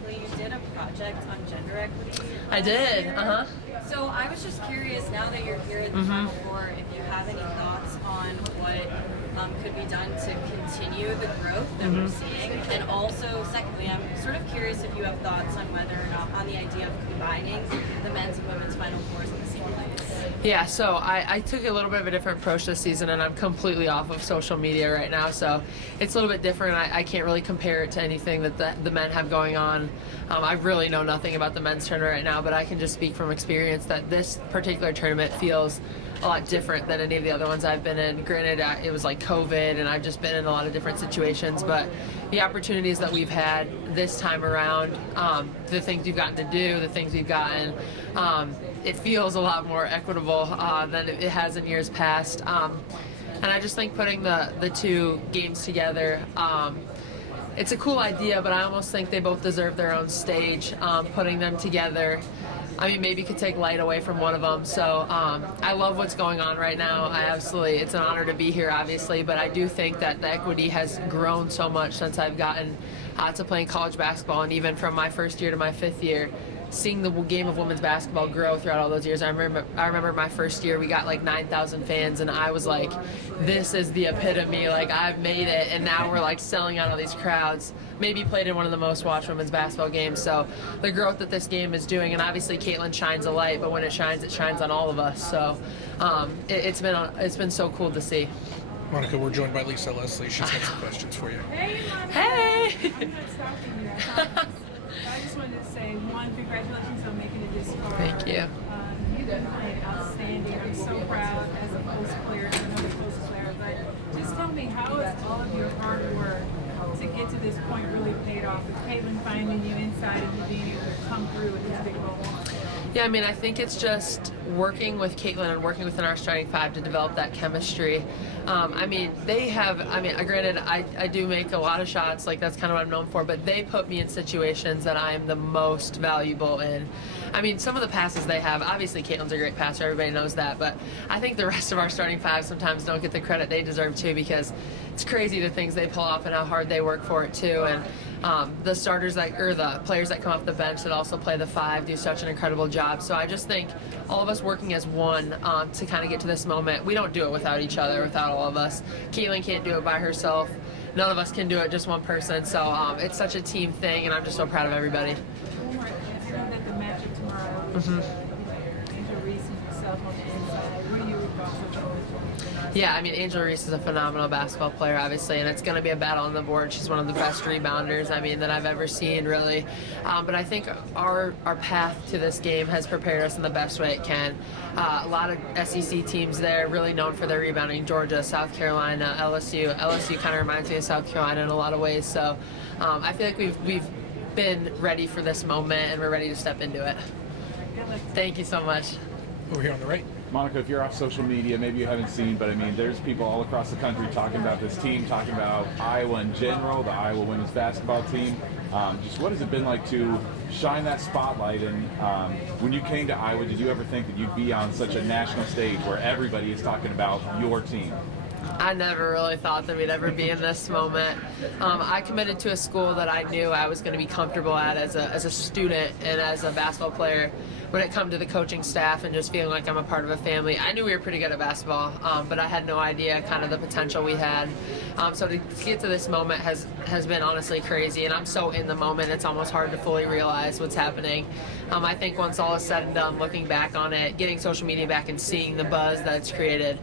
quickly, you did a project on gender equity. I did. Year. So I was just curious, now that you're here at the Final Four, if you have any thoughts on what could be done to continue the growth that we're seeing. And also, secondly, I'm sort of curious if you have thoughts on whether or not, on the idea of combining the men's and women's Final Fours in the same place. Yeah, so I took a little bit of a different approach this season, and I'm completely off of social media right now, so it's a little bit different. I can't really compare it to anything that the men have going on. I really know nothing about the men's tournament right now, but I can just speak from experience that this particular tournament feels a lot different than any of the other ones I've been in. Granted, it was like COVID, and I've just been in a lot of different situations, but the opportunities that we've had this time around, the things we've gotten to do, the things we've gotten, it feels a lot more equitable than it has in years past. And I just think putting the two games together, it's a cool idea, but I almost think they both deserve their own stage. Putting them together, I mean, maybe could take light away from one of them. So I love what's going on right now. It's an honor to be here, obviously, but I do think that the equity has grown so much since I've gotten to playing college basketball, and even from my first year to my fifth year, seeing the game of women's basketball grow throughout all those years. I remember my first year, we got like 9,000 fans, and I was like, this is the epitome, like I've made it, and now we're like selling out all these crowds. Maybe played in one of the most watched women's basketball games. So the growth that this game is doing, and obviously Caitlin shines a light, but when it shines on all of us. So it's been so cool to see. Monika, we're joined by Lisa Leslie. She's got some questions for you. Hey, Monika. Hey! I'm not stopping you. I just wanted to say, one, congratulations on making it this far. Thank you. You've been playing outstanding. I'm so proud as a post player, another post player. But just tell me, how has all of your hard work to get to this point really paid off? With Caitlin finding you inside and you being able to come through with this big role? Yeah, I mean, I think it's just working with Caitlin and working within our starting five to develop that chemistry. Granted, I do make a lot of shots, like that's kind of what I'm known for, but they put me in situations that I am the most valuable in. I mean, some of the passes they have, obviously Caitlin's a great passer, everybody knows that, but I think the rest of our starting five sometimes don't get the credit they deserve too, because it's crazy the things they pull off and how hard they work for it too. And the players that come off the bench that also play the five do such an incredible job. So I just think all of us working as one to kind of get to this moment. We don't do it without each other, without all of us. Caitlin can't do it by herself. None of us can do it, just one person. So it's such a team thing, and I'm just so proud of everybody. One more, I know that the matchup tomorrow, Angel Reese and yourself on the inside. What are your thoughts on those? Yeah, I mean, Angel Reese is a phenomenal basketball player, obviously, and it's going to be a battle on the board. She's one of the best rebounders, that I've ever seen, really. But I think our path to this game has prepared us in the best way it can. A lot of SEC teams there, really known for their rebounding. Georgia, South Carolina, LSU. LSU kind of reminds me of South Carolina in a lot of ways. So I feel like we've been ready for this moment, and we're ready to step into it. Thank you so much. Over here on the right. Monika, if you're off social media, maybe you haven't seen, but I mean, there's people all across the country talking about this team, talking about Iowa in general, the Iowa women's basketball team. Just what has it been like to shine that spotlight? And when you came to Iowa, did you ever think that you'd be on such a national stage where everybody is talking about your team? I never really thought that we'd ever be in this moment. I committed to a school that I knew I was going to be comfortable at as a student and as a basketball player. When it come to the coaching staff and just feeling like I'm a part of a family, I knew we were pretty good at basketball, but I had no idea kind of the potential we had. So to get to this moment has been honestly crazy, and I'm so in the moment, it's almost hard to fully realize what's happening. I think once all is said and done, looking back on it, getting social media back and seeing the buzz that it's created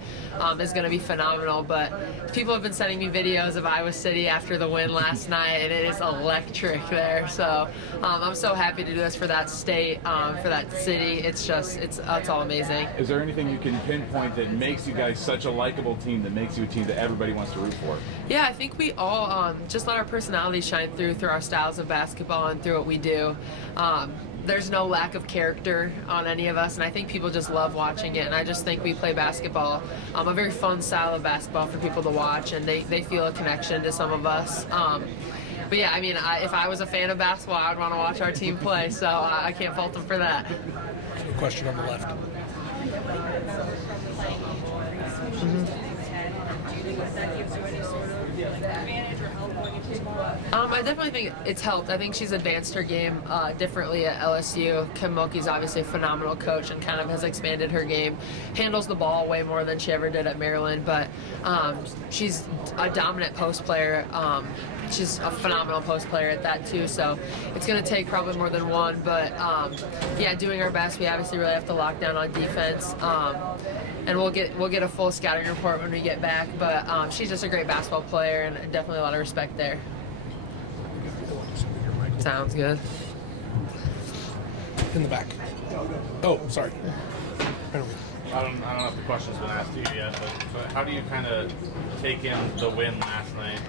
is going to be phenomenal. But people have been sending me videos of Iowa City after the win last night, and it is electric there. So I'm so happy to do this for that state, for that city. It's all amazing. Is there anything you can pinpoint that makes you guys such a likable team, that makes you a team that everybody wants to root for? Yeah, I think we all just let our personalities shine through our styles of basketball and through what we do. There's no lack of character on any of us, and I think people just love watching it. And I just think we play basketball, a very fun style of basketball for people to watch, and they feel a connection to some of us. But yeah, I mean, if I was a fan of basketball, I would want to watch our team play, so I can't fault them for that. A question on the left. disadvantage or help going into tomorrow? I definitely think it's helped. I think she's advanced her game differently at LSU. Kim Mulkey's obviously a phenomenal coach and kind of has expanded her game. Handles the ball way more than she ever did at Maryland, but she's a dominant post player. She's a phenomenal post player at that too, so it's going to take probably more than one, but yeah, doing our best. We obviously really have to lock down on defense, and we'll get a full scouting report when we get back, but she's just a great basketball player and definitely a lot of respect there. Sounds good. In the back. Oh, sorry. Right over. I don't know if the question's been asked to you yet, but how do you kind of take in the win last night,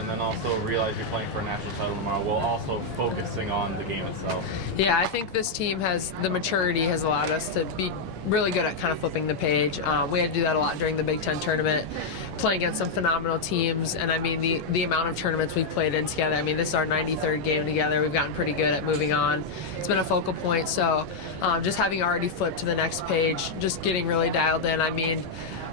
and then also realize you're playing for a national title tomorrow, while also focusing on the game itself? Yeah, I think this team the maturity has allowed us to be really good at kind of flipping the page. We had to do that a lot during the Big Ten tournament, playing against some phenomenal teams, and I mean the amount of tournaments we've played in together. I mean, this is our 93rd game together. We've gotten pretty good at moving on. It's been a focal point, so just having already flipped to the next page, just getting really dialed in. I mean,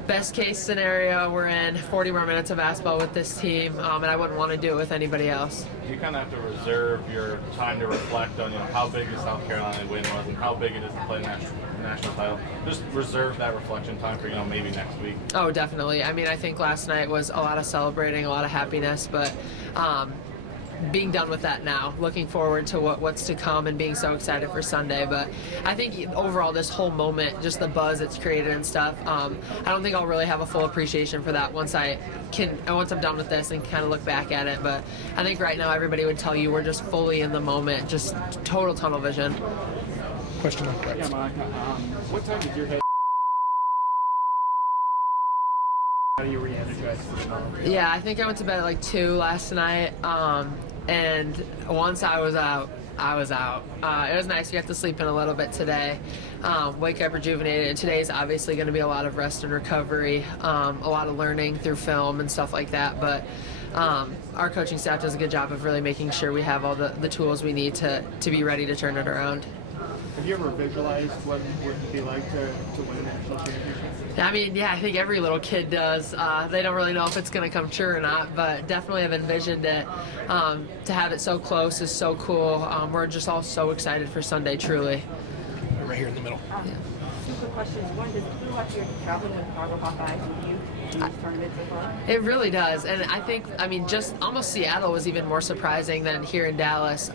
best case scenario, we're in 40 more minutes of basketball with this team, and I wouldn't want to do it with anybody else. You kind of have to reserve your time to reflect on how big the South Carolina win was and how big it is to play national title. Just reserve that reflection time for maybe next week. Oh, definitely. I mean, I think last night was a lot of celebrating, a lot of happiness, but being done with that now, looking forward to what's to come and being so excited for Sunday. But I think overall this whole moment, just the buzz it's created and stuff, I don't think I'll really have a full appreciation for that once I'm done with this and kind of look back at it. But I think right now everybody would tell you we're just fully in the moment, just total tunnel vision. Question on Yeah, Monica, what time did your head? How do you re-energize for tomorrow? Yeah, I think I went to bed at like 2 last night, and once I was out, I was out. It was nice. We got to sleep in a little bit today, wake up rejuvenated. And today's obviously going to be a lot of rest and recovery, a lot of learning through film and stuff like that. But our coaching staff does a good job of really making sure we have all the tools we need to be ready to turn it around. Have you ever visualized what it would be like to win a national championship? I mean, yeah, I think every little kid does. They don't really know if it's going to come true or not, but definitely have envisioned it. To have it so close is so cool. We're just all so excited for Sunday, truly. Right here in the middle. Two quick questions. One, does it feel like you're traveling with Chicago Hawkeyes with you in this tournament so far? It really does, and I think, just almost Seattle was even more surprising than here in Dallas.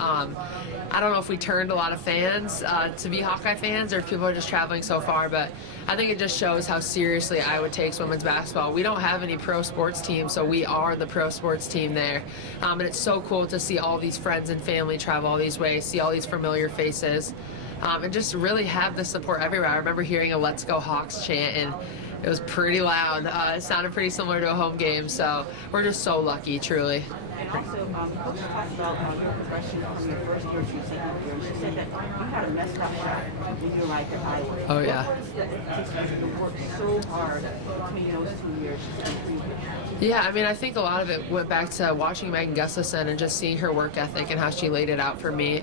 I don't know if we turned a lot of fans to be Hawkeye fans or if people are just traveling so far, but I think it just shows how seriously Iowa takes women's basketball. We don't have any pro sports teams, so we are the pro sports team there. And it's so cool to see all these friends and family travel all these ways, see all these familiar faces, and just really have the support everywhere. I remember hearing a "Let's Go Hawks" chant, and it was pretty loud. It sounded pretty similar to a home game, so we're just so lucky, truly. And also, Coach talked about your progression from your first year to your second year. She said that you had a messed up shot when you arrived at Iowa. Oh, yeah. What was the impetus to work so hard between those 2 years to improve it? Yeah, I think a lot of it went back to watching Megan Gustafson and just seeing her work ethic and how she laid it out for me.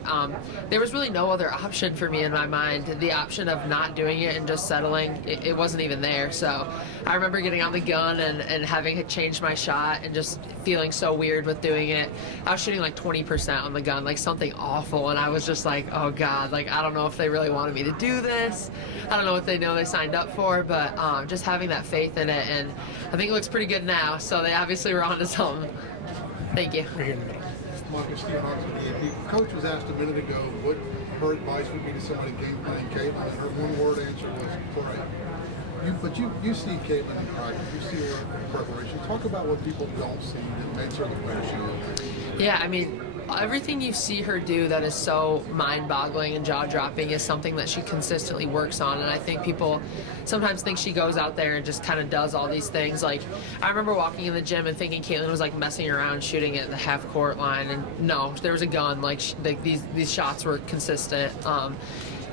There was really no other option for me in my mind. The option of not doing it and just settling, it wasn't even there. So I remember getting on the gun and having it change my shot and just feeling so weird with doing it. I was shooting like 20% on the gun, like something awful, and I was just like, oh God, like I don't know if they really wanted me to do this. I don't know what they know they signed up for, but just having that faith in it, and I think it looks pretty good now. So they obviously were onto something. Thank you. Right here in the middle. Monika Czinano with the AP. Coach was asked a minute ago what her advice would be to somebody named Caitlin, and her one-word answer was pray. But you see Caitlin in practice, you see her in preparation. Talk about what people don't see that makes her the player she is. Yeah, everything you see her do that is so mind-boggling and jaw-dropping is something that she consistently works on, and I think people sometimes think she goes out there and just kind of does all these things. Like, I remember walking in the gym and thinking Caitlin was like messing around shooting at the half-court line, and no, there was a gun. Like, these shots were consistent.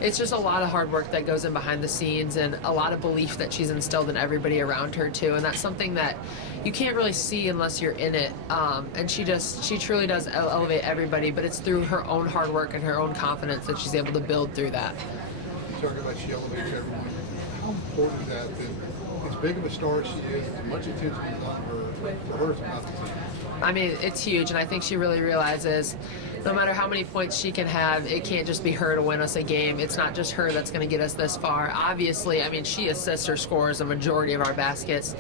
It's just a lot of hard work that goes in behind the scenes and a lot of belief that she's instilled in everybody around her too, and that's something that you can't really see unless you're in it. And she truly does elevate everybody, but it's through her own hard work and her own confidence that she's able to build through that. You talk about she elevates everyone. How important is that as big of a star as she is, as much attention is on her, for her it's about the team? I mean, it's huge, and I think she really realizes no matter how many points she can have, it can't just be her to win us a game. It's not just her that's going to get us this far. Obviously, I mean, she assists or scores a majority of our baskets.